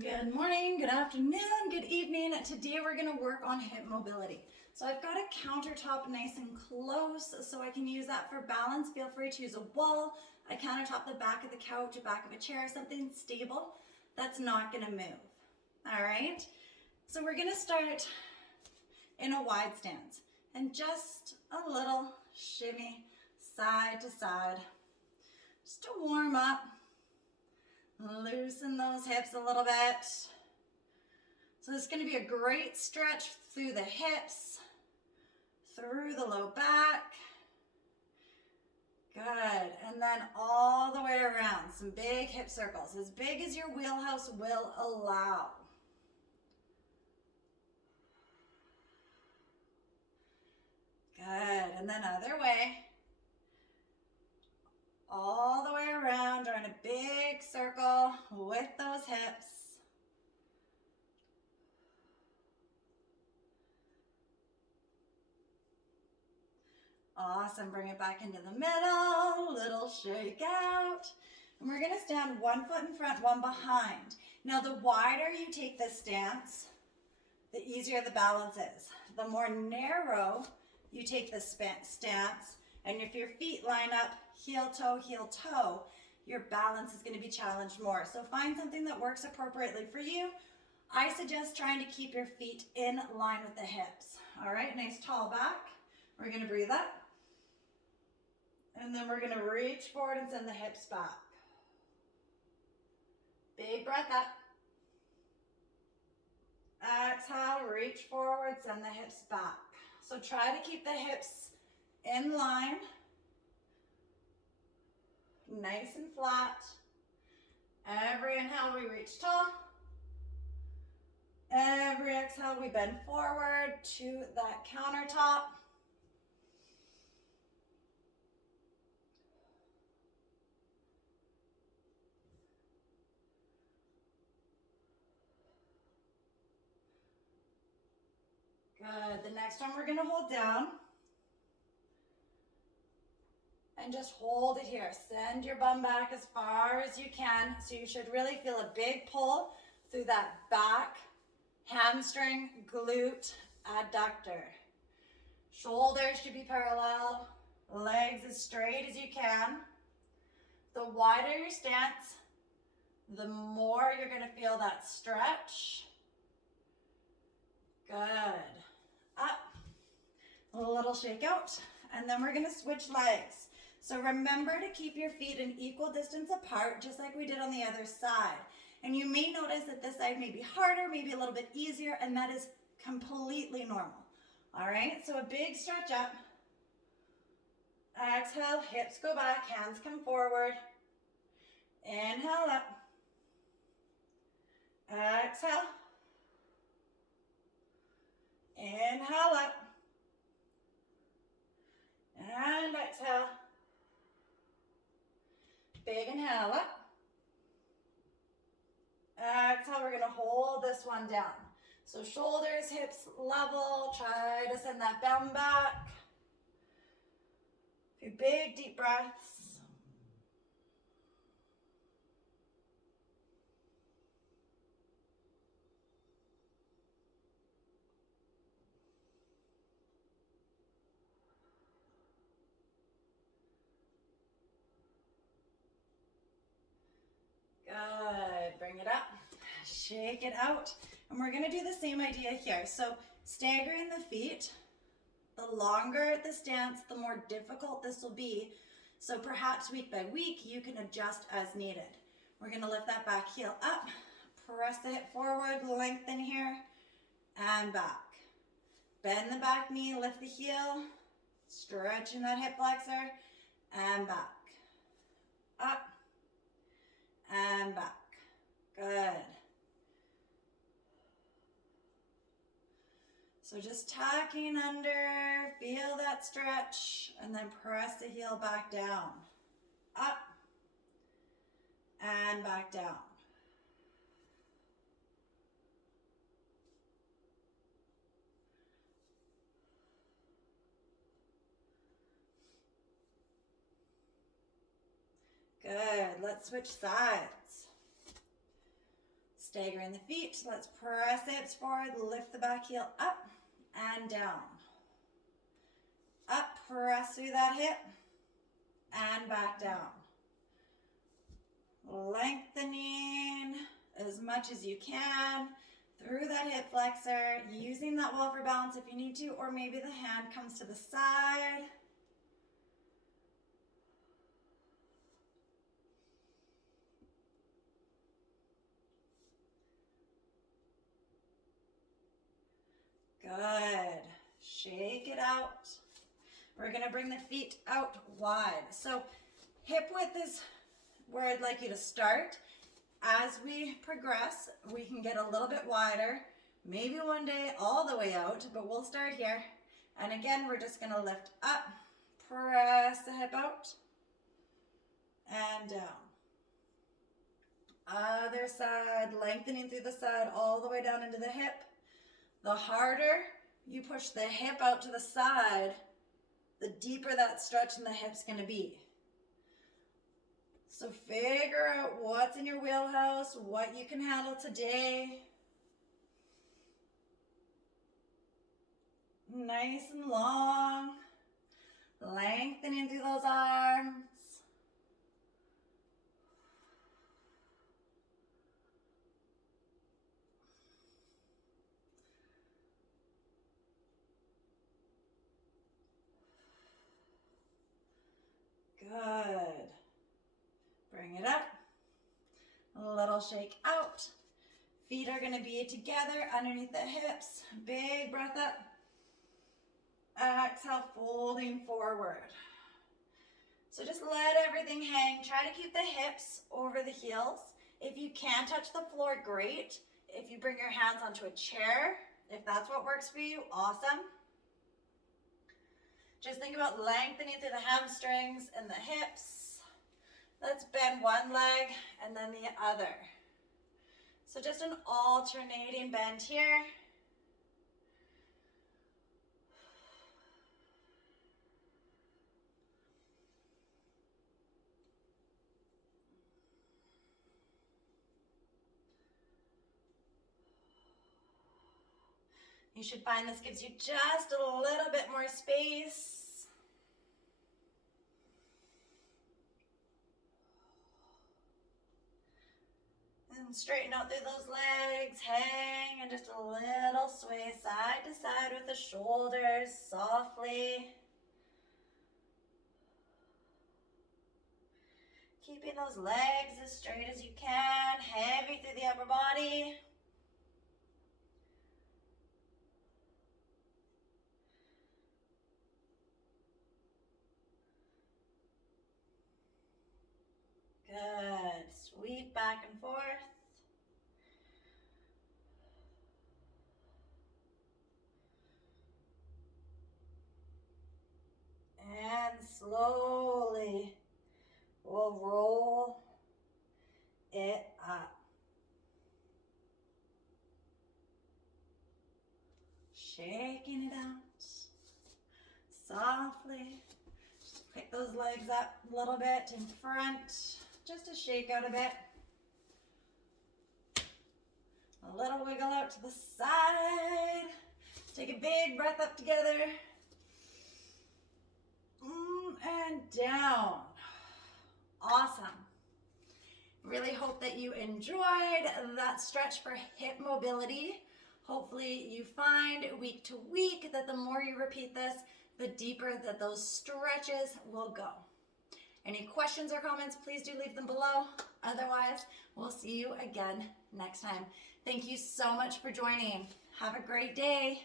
Good morning, good afternoon, good evening. Today we're gonna work on hip mobility. So I've got a countertop nice and close so I can use that for balance. Feel free to use a wall, a countertop, the back of the couch, the back of a chair, something stable that's not gonna move. All right, so we're gonna start in a wide stance and just a little shimmy side to side, just to warm up. Loosen those hips a little bit. So this is going to be a great stretch through the hips, through the low back. Good. And then all the way around. Some big hip circles, as big as your wheelhouse will allow. Good. And then other way. All the way around, drawing a big circle with those hips. Awesome, bring it back into the middle, little shake out. And we're gonna stand one foot in front, one behind. Now the wider you take this stance, the easier the balance is. The more narrow you take this stance, and if your feet line up heel toe, your balance is going to be challenged more. So find something that works appropriately for you. I suggest trying to keep your feet in line with the hips. All right, nice tall back. We're going to breathe up. And then we're going to reach forward and send the hips back. Big breath up. Exhale, reach forward, send the hips back. So try to keep the hips in line. Nice and flat. Every inhale, we reach tall. Every exhale, we bend forward to that countertop. Good. The next one we're going to hold down. And just hold it here. Send your bum back as far as you can. So you should really feel a big pull through that back, hamstring, glute, adductor. Shoulders should be parallel. Legs as straight as you can. The wider your stance, the more you're going to feel that stretch. Good. Up. A little shake out. And then we're going to switch legs. So remember to keep your feet an equal distance apart, just like we did on the other side. And you may notice that this side may be harder, maybe a little bit easier, and that is completely normal. All right, so a big stretch up. Exhale, hips go back, hands come forward. Inhale up. Exhale. Inhale up. And exhale. Big inhale up. Exhale, we're going to hold this one down. So shoulders, hips level. Try to send that bum back. A few big deep breaths. Good. Bring it up. Shake it out. And we're going to do the same idea here. So staggering the feet. The longer the stance, the more difficult this will be. So perhaps week by week, you can adjust as needed. We're going to lift that back heel up. Press the hip forward. Lengthen here. And back. Bend the back knee. Lift the heel. Stretching that hip flexor. And back. Up. And back. Good. So just tucking under, feel that stretch, and then press the heel back down. Up. And back down. Good. Let's switch sides. Staggering the feet. Let's press hips forward, lift the back heel up and down. Up, press through that hip and back down. Lengthening as much as you can through that hip flexor, using that wall for balance if you need to, or maybe the hand comes to the side. Good. Shake it out. We're going to bring the feet out wide. So hip width is where I'd like you to start. As we progress, we can get a little bit wider. Maybe one day all the way out, but we'll start here. And again, we're just going to lift up, press the hip out, and down. Other side, lengthening through the side all the way down into the hip. The harder you push the hip out to the side, the deeper that stretch in the hip's going to be. So figure out what's in your wheelhouse, what you can handle today. Nice and long, lengthening through those arms. Good. Bring it up. A little shake out. Feet are going to be together underneath the hips. Big breath up. Exhale, folding forward. So just let everything hang. Try to keep the hips over the heels. If you can touch the floor, great. If you bring your hands onto a chair, if that's what works for you, awesome. Just think about lengthening through the hamstrings and the hips. Let's bend one leg and then the other. So just an alternating bend here. You should find this gives you just a little bit more space. And straighten out through those legs, hang, and just a little sway side to side with the shoulders softly. Keeping those legs as straight as you can, heavy through the upper body. Good. Sweep back and forth. And slowly we'll roll it up. Shaking it out. Softly. Just pick those legs up a little bit in front. Just to shake out a bit. A little wiggle out to the side. Take a big breath up together. And down. Awesome. Really hope that you enjoyed that stretch for hip mobility. Hopefully you find week to week that the more you repeat this, the deeper that those stretches will go. Any questions or comments, please do leave them below. Otherwise, we'll see you again next time. Thank you so much for joining. Have a great day.